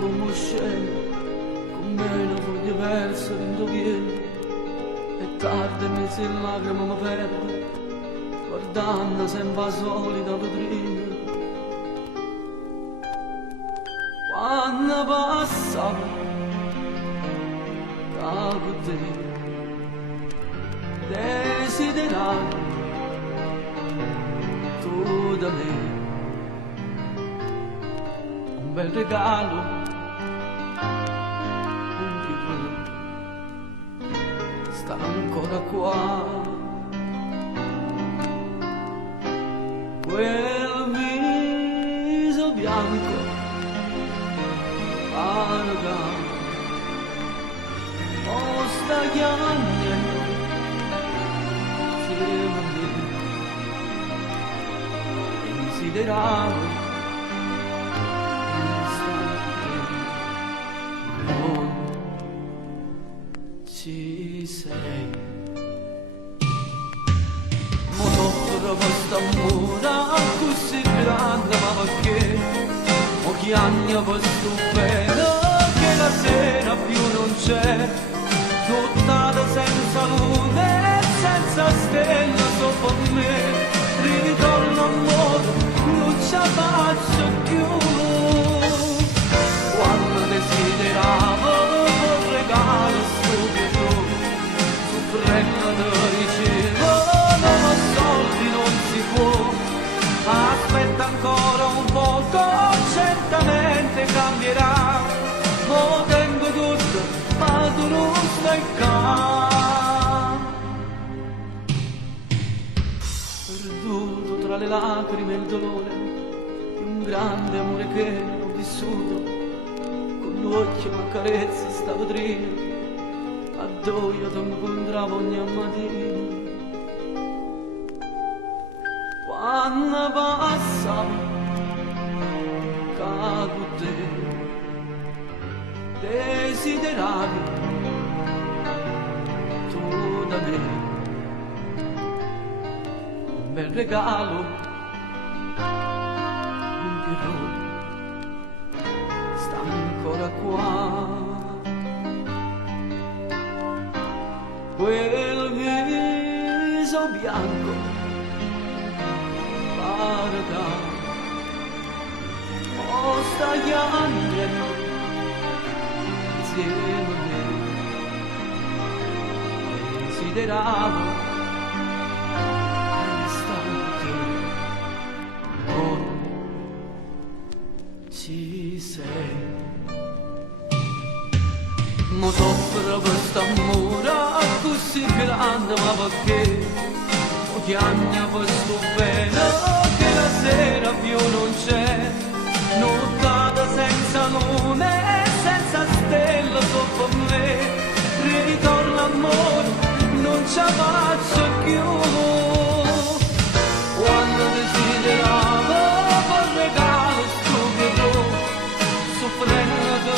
come scende, con me una foglia persa d'indoviene, e tardi mesi in lacrime mi perde, guardando sempre la solita vetrina. Quando passa da con te, desiderato tu da me, un bel regalo, un libro, sta ancora qua. Quel viso bianco, paraga, o sta chiamando insieme a me, desideravo ci sei. Mo t'offro questa mura così grande, ma perché? Mo che anni ho questo bene che la sera più non c'è, nottata senza luna e senza stella sopra me, ritorno amore, non ce la faccio più. Quando desideravo un regalo stupido, soffrendo dicevo non ho soldi, non si può, aspetta ancora un poco, certamente cambierà, mo tengo tutto, ma tu non stai qua. Perduto tra le lacrime e il dolore di un grande amore che non ho vissuto, l'occhio mi accarezza sta vetrina, a dove io ti incontravo ogni mattina. Quando passa con te, desideravi tu da me, un bel regalo, un pirone, ancora qua. Quel viso bianco, paraga, o sta chiamando insieme a me, desideravo l'istante, ora ci sei. Mo t'offro questa mura così grande, ma perché? O che anni ho questo bene che la sera più non c'è, nottata senza luna e senza stella sopra me, ritorno amore, non ce la faccio più. Quando desideravo quel regalo stupido, soffrendo